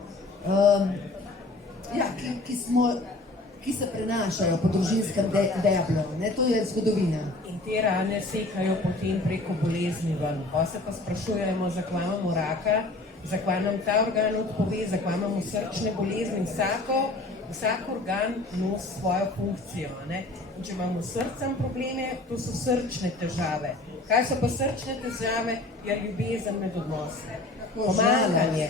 ki se prenašajo po družinskem deblu. To je zgodovina. In te rane sekajo potem preko bolezni ven. Pa se pa sprašujemo, zakaj imamo raka, zakaj nam ta organ odpove, zakaj imamo srčne bolezni. Vsak organ nosi svojo funkcijo. In če imamo s srcem probleme, to so srčne težave. Kaj so pa srčne težave? Je ljubezen med odnosi. Pomanjkanje,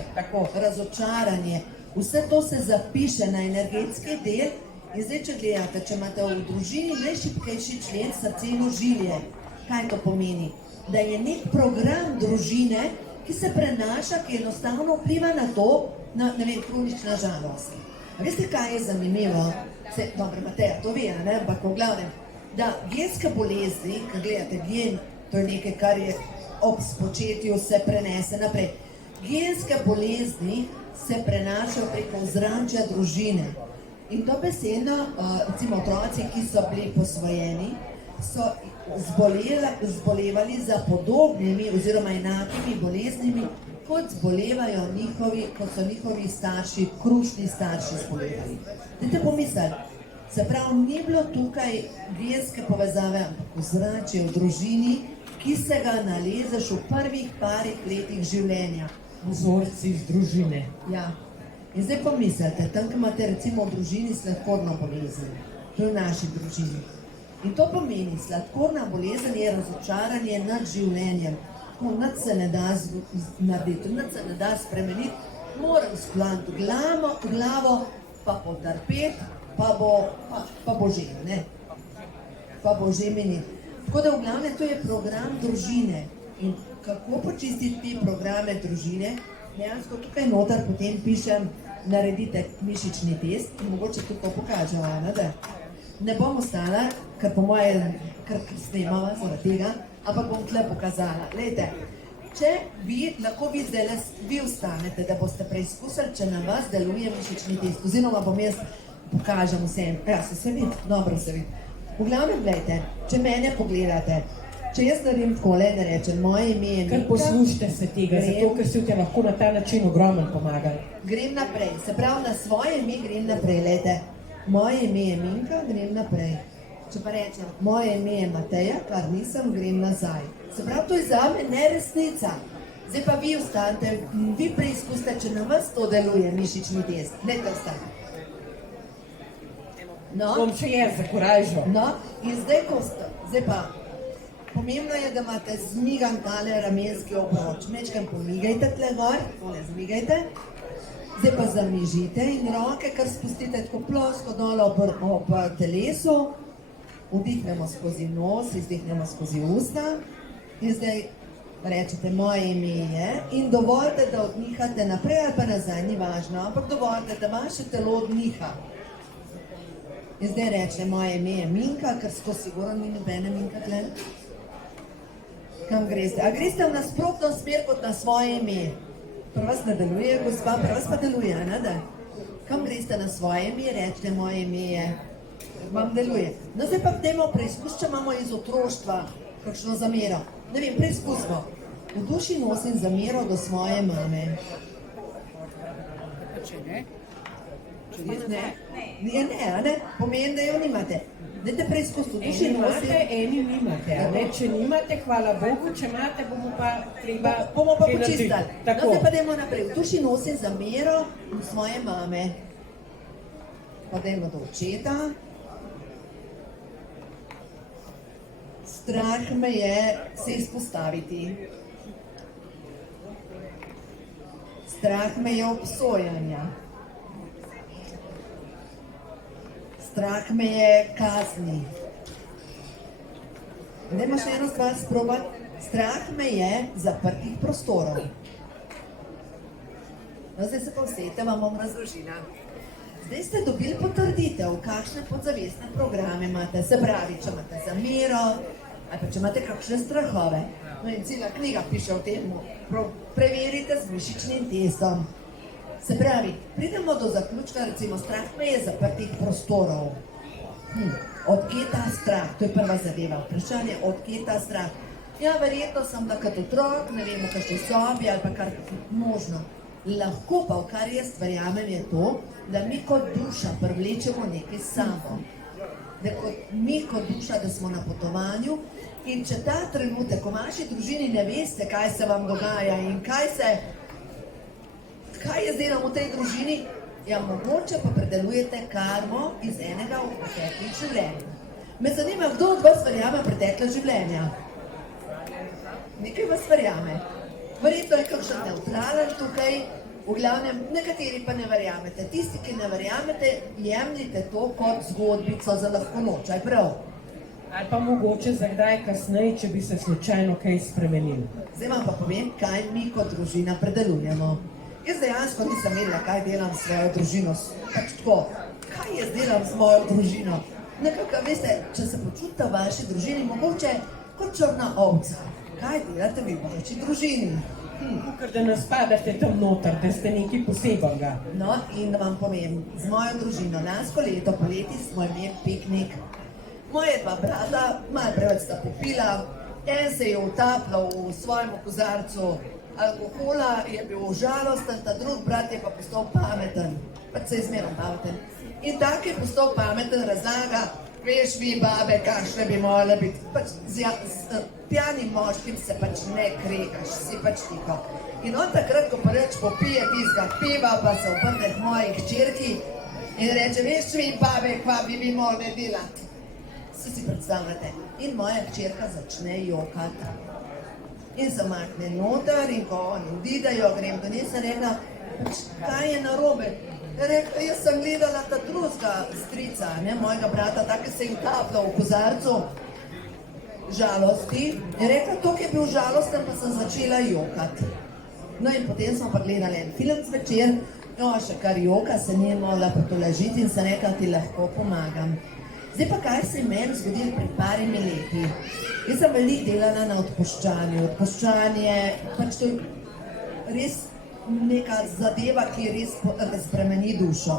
razočaranje. Vse to se zapiše na energetski del. In zdaj, če gledate, če imate v družini najšibkejši člen srce in ožilje, kaj to pomeni? Da je nek program družine, ki se prenaša, ki enostavno vpliva na to, kronična žalost. A veste, kaj je zanimivo? Dobro, Mateja, to ve, ampak v glavnem, da genske bolezni, ko gledate gen, to je nekaj, kar je ob spočetju se prenese naprej. Genske bolezni se prenašajo preko ozračja družine. In to besedno, recimo otroci, ki so bili posvojeni, so zbolevali za podobnimi oziroma enakimi boleznimi, kot zbolevajo kot so njihovi starši, krušni starši zbolevali. Dajte pomisliti, se pravi, ni bilo tukaj genske povezave, ampak ozračje v družini, ki se ga nalezeš v prvih parih letih življenja. vzorci iz družine. Ja. In zdaj pomislite, tam, ko imate recimo v družini sladkorno bolezen, to je v naši družini. In to pomeni, sladkorna bolezen je razočaranje nad življenjem. Nič se ne da narediti, nič se ne da spremeniti, moram sklaniti glavo, pa potrpeti, pa bo že, ne? Pa bo že meni. Tako da v glavnem to je program družine. In kako počistiti te programe družine? Dejansko tukaj noter potem pišem, naredite mišični test in mogoče tukaj pokažem, da ne bom ostala, ker po moje, kar snemava zaradi tega, ampak bom tle pokazala. Glejte, če lahko vi zdaj vi ostanete, da boste preizkusili, če na vas deluje mišični test, oziroma bom jaz pokažem vsem. Ja, se vidi? Dobro se vidi. V glavnem, glejte, če mene pogledate, če jaz naredim takole, da rečem, moje ime je Minka. Kar poslušajte se tega, zato ker si te lahko na ta način ogromno pomagali. Grem naprej, se pravi, na svoje ime grem naprej, glejte. Moje ime je Minka, grem naprej. Če pa rečem, moje ime je Mateja, kar nisem, grem nazaj. Se pravi, to je zame neresnica. Zdaj pa vi ostanete, vi preizkusite, če na vas to deluje, mišični test. Dajte ostati. No? Bom še jaz zakorajžal. No, in zdaj pa, pomembno je, da imate zmigan tale ramenski obroč. Mečkam pomigajte tle gor, tole zmigajte. Zdaj pa zamižite in roke kar spustite tako plosko dol ob telesu. Vdihnemo skozi nos, izdihnemo skozi usta. In zdaj rečete, moje ime je, in dovolite, da odnihate naprej ali pa nazaj, ni važno, ampak dovolite, da vaše telo odniha. In zdaj reče, moje ime je Minka, ker skozi sigurno ni nobene Minka tle. Kam greste? A greste v nasprotno smer kot na svoje ime? Pri vas ne deluje, gospa, pri vas pa deluje, ne da? Kam greste na svoje ime, rečete, moje ime je, vam deluje. No zdaj pa dajmo preizkus, če imamo iz otroštva kakšno zamero. Ne vem, preizkusimo. V duši nosim zamero do svoje mame. Če ne? Ne, pomeni, da jo nimate. Dajte preizkus, v duši nosim. Eni nimate, a ne? Če nimate, hvala Bogu, če imate, bomo pa treba... Bomo pa počistili. No Tako. zdaj pa dajmo naprej. V duši nosim zamero do svoje mame. Pa dajmo do očeta. Strah me je se izpostaviti. Strah me je obsojanja. Strah me je kazni. Dajmo še eno stvar sprobati. Strah me je zaprtih prostorov. No, zdaj se pa vsejte, vam bom razložila. Zdaj ste dobili potrditev, kakšne podzavestne programe imate. Se pravi, če imate zamero, ali pa če imate kakšne strahove. No in cela knjiga piše o tem, preverite z mišičnim testom. Se pravi, pridemo do zaključka, recimo, strah me je zaprtih prostorov. Odkje ta strah? To je prva zadeva. Vprašanje, odkje ta strah? Ja, verjetno sem bila kot otrok, ne vem, v kakšni sobi ali pa kar možno. Lahko pa, v kar jaz verjamem, je to, da mi kot duša privlečemo nekaj s sabo. Da mi kot duša, da smo na potovanju in če ta trenutek, ko v vaši družini ne veste, kaj se vam dogaja in kaj jaz delam v tej družini, ja, mogoče pa predelujete karmo iz enega od preteklih življenj. Me zanima, kdo od vas verjame v pretekle življenja? Nekaj vas verjame. Verjetno je kakšen nevtralen tukaj, v glavnem, nekateri pa ne verjamete. Tisti, ki ne verjamete, jemljite to kot zgodbico za lahko noč, aj prav? Ali pa mogoče za kdaj kasneje, če bi se slučajno kaj spremenili. Zdaj vam pa povem, kaj mi kot družina predelujemo. Jaz dejansko nisem vedela, kaj delam s svojo družino. Pač tako, kaj jaz delam s mojo družino? Nekako, veste, če se počutite v vaši družini, mogoče kot črna ovca. Kaj delate vi v vaši družini? Ker da nas padate tam noter, da ste nekaj posebnega. No, in da vam povem, z mojo družino lansko leto poleti smo imeli piknik. Moje dva brata, malo preveč sta popila, en se je utapljal v svojem kozarcu alkohola, je bil žalosten, ta drug brat je pa postal pameten, pač se je zmerno pameten. In tak je postal pameten, razlaga, veš vi, babe, kakšne bi morale biti. Pač z pijanim moškim se pač ne krekaš, si pač tiho. In on takrat, ko pa reč popije tistega piva, pa se obrne k moji hčerki in reče, veš vi, babe, kva bi mi morali delati. Se si predstavljate. In moja hčerka začne jokati. In se makne noter in ko oni odidejo, grem do nje, sem rekla, kaj je narobe? Rekla, jaz sem gledala ta drugega strica, mojega brata, tako se je utapljal v kozarcu žalosti. In rekla, toliko je bil žalosten, pa sem začela jokati. No in potem smo pa gledali en film zvečer, no še kar joka, se ni mogla potolažiti in sem rekla, ti lahko pomagam. Zdaj pa kaj se je meni zgodilo pred parimi leti. Jaz sem veliko delala na odpuščanju. Odpuščanje, pač to je res neka zadeva, ki res spremeni dušo.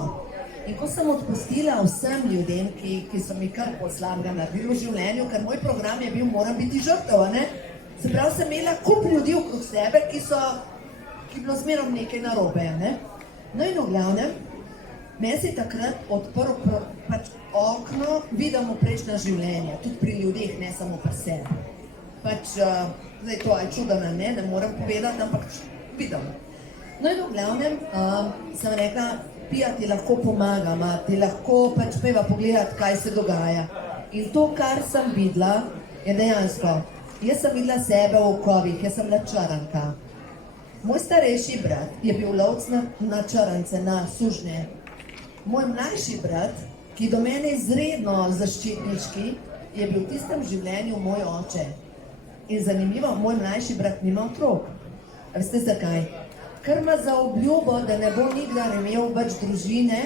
In ko sem odpustila vsem ljudem, ki so mi kar slabega naredili v življenju, ker moj program je bil, moram biti žrtev, ne? Se pravi, sem imela kup ljudi okrog sebe, ki je bilo zmerom nekaj narobe, ne? No in v glavnem, meni se je takrat odprl pač okno, vidim v prejšnja življenja, tudi pri ljudeh, ne samo pri sebi. Pač, zdaj to je čudo na ne moram povedati, ampak vidim. No in v glavnem sem rekla, Pija, ti lahko pomagam, ti lahko pač pojva pogledati, kaj se dogaja. In to, kar sem videla, je dejansko, jaz sem videla sebe v okovih, jaz sem bila črnka. Moj starejši brat je bil lovec na črnce, na sužnje. Moj mlajši brat, ki do mene izredno zaščitniški, je bil v tistem življenju moj oče. In zanimivo, moj mlajši brat nima otrok. A veste zakaj? Ker ima za obljubo, da ne bo nikdar imel več družine,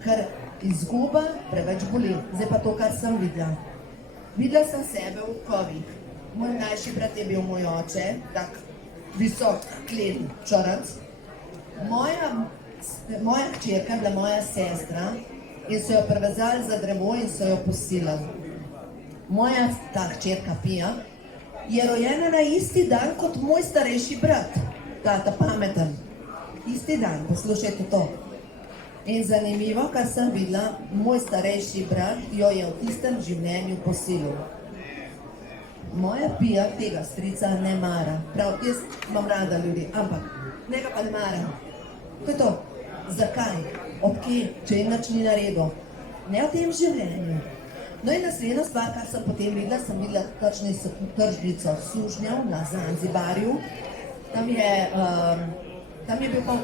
ker izguba preveč boli. Zdaj pa to, kar sem videla. Videla sem sebe v okovih. Moj mlajši brat je bil moj oče, tak visok, kleden črnc. Moja hčerka je bila moja sestra in so jo prevezali za drevo in so jo posilali. Moja ta hčerka Pija je rojena na isti dan kot moj starejši brat, ta pameten. Isti dan, poslušajte to. In zanimivo, kar sem videla, moj starejši brat jo je v tistem življenju posilil. Moja Pija tega strica ne mara. Prav, jaz imam rada ljudi, ampak njega pa ne mara. To je to. Zakaj? Od kje? Če je nič ni naredil? Ne v tem življenju. No in naslednja stvar, kar sem potem videla, sem videla tržnico sužnjev na Zanzibarju. Tam je bil pa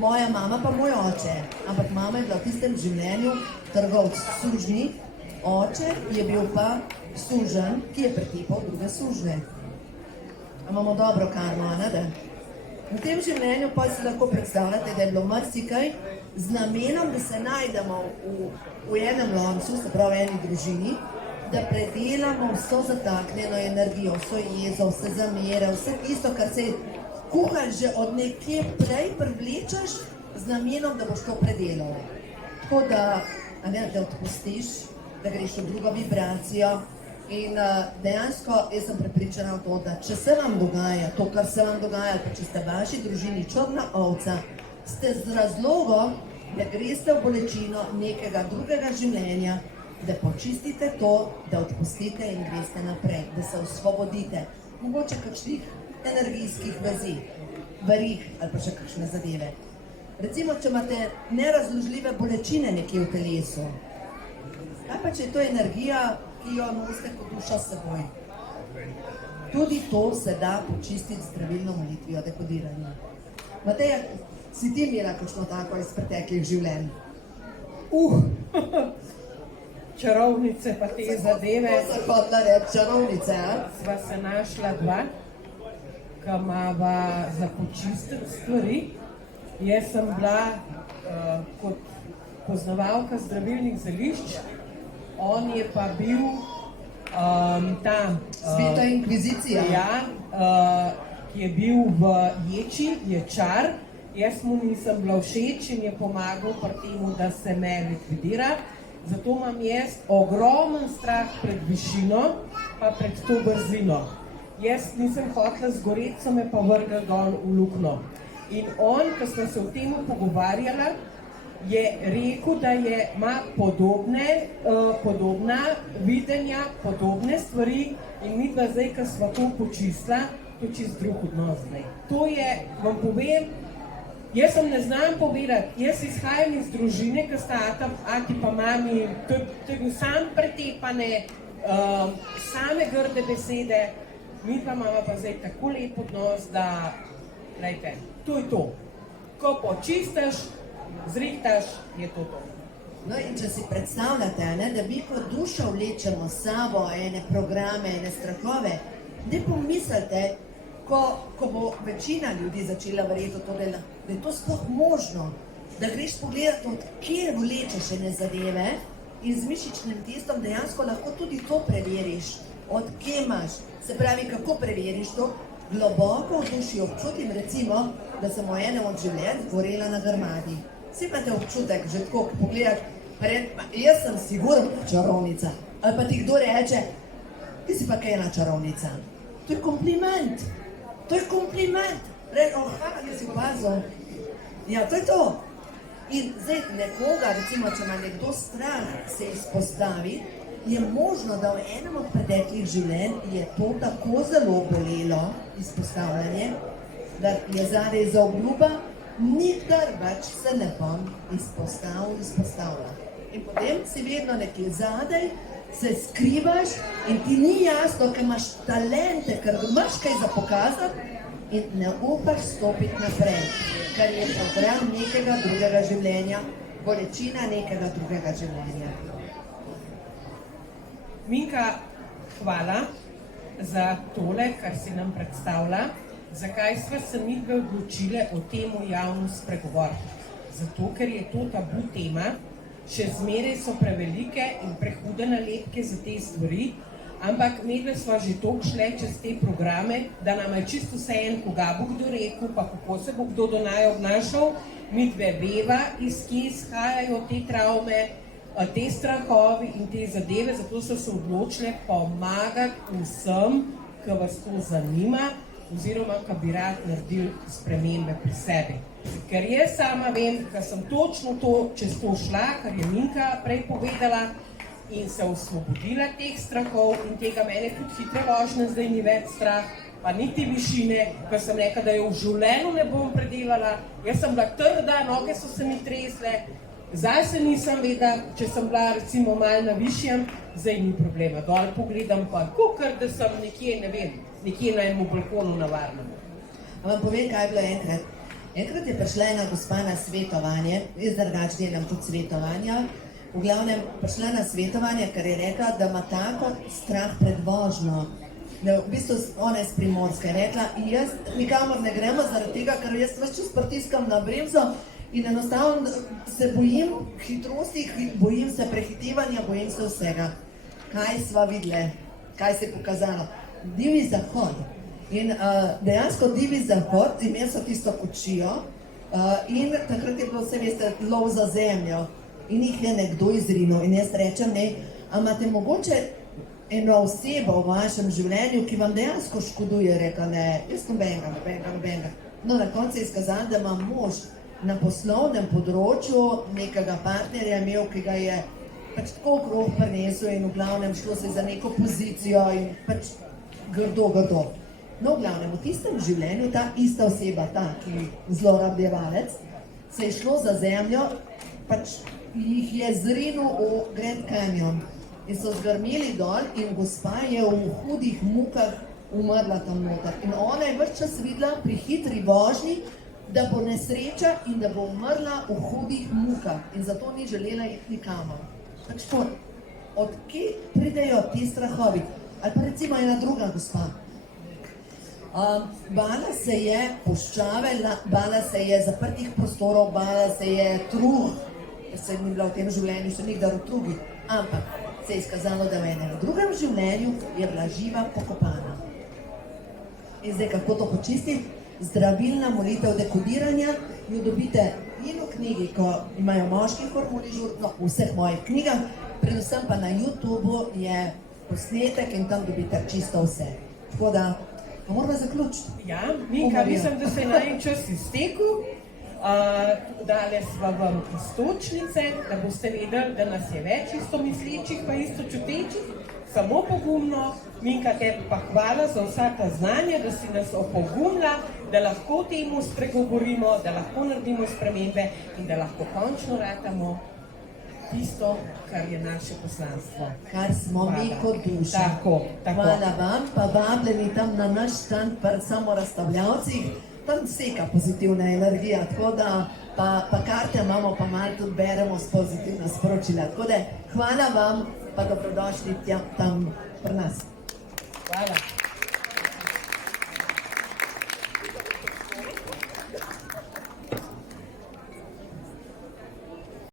moja mama pa moj oče. Ampak mama je bila v tistem življenju trgovc sužnji, oče je bil pa sužen, ki je pretepal druge sužnje. Imamo dobro karmo, ne da? V tem življenju pa si lahko predstavljate, da je bilo marsikaj z namenom, da se najdemo v enem loncu, se pravi eni družini, da predelamo vso zataknjeno energijo, vso jezo, vse zamere, vse tisto, kar se kuha že od nekje prej privlečeš z namenom, da boš to predelal. Tako da, da odpustiš, da greš v drugo vibracijo, In dejansko jaz sem prepričana v to, da če se vam dogaja to, kar se vam dogaja, pa če ste v vaši družini črna ovca, ste z razlogom, da greste v bolečino nekega drugega življenja, da počistite to, da odpustite in greste naprej, da se osvobodite. Mogoče kakšnih energijskih vezi, verig ali pa še kakšne zadeve. Recimo, če imate nerazložljive bolečine nekje v telesu, kaj pa če je to energija, ki jo nosite kot duša s seboj. Tudi to se da počistiti z zdravilno molitvijo dekodiranja. Mateja, si ti imela kakšno tako iz preteklih življenj? Čarovnice pa te zadeve. To se hotela reči, čarovnice, a? Sva se našla dva, ki imava za počistiti stvari. Jaz sem bila kot poznavalka zdravilnih zelišč, on je pa bil ta Sveta inkvizicija. Ki je bil v ječi, ječar. Jaz mu nisem bila všeč in je pomagal pri temu, da se me likvidira. Zato imam jaz ogromen strah pred višino, pa pred to brzino. Jaz nisem hotela zgoreti, so me pa vrgli dol v luknjo. In on, ko smo se o tem pogovarjala, je rekel, da ima podobna videnja, podobne stvari in midva zdaj, ko sva to počistila, to čist drug odnos zdaj. To je, vam povem, jaz vam ne znam povedati, jaz izhajam iz družine, ko sta ati pa mami, to je bil sam pretepane, same grde besede, midva imamo pa zdaj tako lep odnos, da, glejte, to je to. Ko počistaš, zrihtaš, je to to. No in če si predstavljate, da mi kot duša vlečemo s sabo ene programe, ene strahove, ne pomislite, ko bo večina ljudi začela verjeti v to, da je to sploh možno, da greš pogledati, od kje vlečeš ene zadeve in z mišičnim testom dejansko lahko tudi to preveriš, od kje imaš. Se pravi, kako preveriš to? Globoko v duši občutim, recimo, da sem v enem od življenj gorela na grmadi. Vsi imate občutek, že tako pogledati, jaz sem sigurno čarovnica. Ali pa ti kdo reče, ti si pa kaj ena čarovnica. To je kompliment. To je kompliment. Hvala, si opazil. Ja, to je to. In zdaj nekoga, recimo, če ima nekdo strah se izpostavi, je možno, da v enem od preteklih življenj je to tako zelo bolelo izpostavljanje, da je zadaj zaobljuba, nikdar več se ne bom izpostavila. In potem si vedno nekje zadaj, se skrivaš in ti ni jasno, ker imaš talente, ker imaš kaj za pokazati in ne upaš stopiti naprej, ker je program nekega drugega življenja, bolečina nekega drugega življenja. Minka, hvala za tole, kar si nam predstavlja. Zakaj sva se midve odločile o temu javno spregovoriti? Zato, ker je to tabu tema, še zmeraj so prevelike in prehude nalepke za te stvari, ampak midve sva že toliko šle čez te programe, da nam je čisto vseeno, koga bo kdo rekel, pa kako se bo kdo do naj obnašal. Midve veva, iz kje izhajajo te travme, te strahovi in te zadeve, zato so se odločile pomagati vsem, ki vas to zanima, oziroma ki bi rad naredili spremembe pri sebi. Ker jaz sama vem, ker sem točno čez to šla, kar je Minka prej povedala, in se osvobodila teh strahov in tega mene tudi hitre vožnje zdaj ni več strah, pa niti višine, ker sem rekla, da jo v življenju ne bom predelala. Jaz sem bila trda, noge so se mi tresle, zdaj se nisem vedela, če sem bila recimo malo na višjem, zdaj ni problema. Dol pogledam pa, kakor da sem nekje, ne vem, nekje na enem balkonu na varnem. Vam povem, kaj je bilo enkrat. Enkrat je prišla ena gospa na svetovanje, jaz drugače delam tudi svetovanja, v glavnem prišla na svetovanje, ker je rekla, da ima tako strah pred vožnjo. V bistvu ona je s Primorske rekla, jaz nikamor ne gremo zaradi tega, ker jaz ves čas pritiskam na bremzo in enostavno se bojim hitrosti, bojim se prehitevanja, bojim se vsega. Kaj sva videli? Kaj se je pokazalo? Divji zahod. In dejansko divji zahod, imeli so tisto kočijo in takrat je bilo, vse veste, lov za zemljo in jih je nekdo izrinil. In jaz rečem, ne, a imate mogoče eno osebo v vašem življenju, ki vam dejansko škoduje, rekla ne, jaz nobenega. No, na koncu je izkazalo, da ima mož na poslovnem področju nekega partnerja imel, ki ga je pač tako okrog prinesel in v glavnem šlo se za neko pozicijo in pač grdo. No, v glavnem, v tistem življenju ta ista oseba, ta, ki zlorabljevalec, se je šlo za zemljo, pač jih je zrinil v Grand Canyon in so zgrmeli dol in gospa je v hudih mukah umrla tam noter. In ona je ves čas videla pri hitri vožnji, da bo nesreča in da bo umrla v hudih mukah in zato ni želela iti nikamor. Pač to, od kje pridejo ti strahovi? Ali pa recimo ena druga gospa. Bala se je puščave, bala se je zaprtih prostorov, bala se je truh, ker se ni bila v tem življenju še nikdar v trugi, ampak se je izkazalo, da v enem drugem življenju je bila živa pokopana. In zdaj, kako to počistiti? Zdravilna molitev dekodiranja, jo dobite in v knjigi, ko imajo moški hormoni žur, no, v vseh mojih knjigah, predvsem pa na YouTubeu je posnetek in tam dobite čisto vse. Tako da, moramo zaključiti. Ja, Minka, mislim, da se je najin čas iztekel. Dali smo vam istočnice, da boste vedeli, da nas je več istomislečih pa istočutečih. Samo pogumno. Minka, tebi pa hvala za vsa ta znanja, da si nas opogumila, da lahko temu spregovorimo, da lahko naredimo spremembe in da lahko končno ratamo tisto, kar je naše poslanstvo. Kar smo mi kot duša. Tako. Hvala vam, pa vabljeni tam na naš štand pri samorazstavljavcih. Tam seka pozitivna energija, tako da pa karte imamo, pa malo tudi beremo s pozitivna sporočila. Tako da hvala vam, pa dobrodošli tam pri nas. Hvala.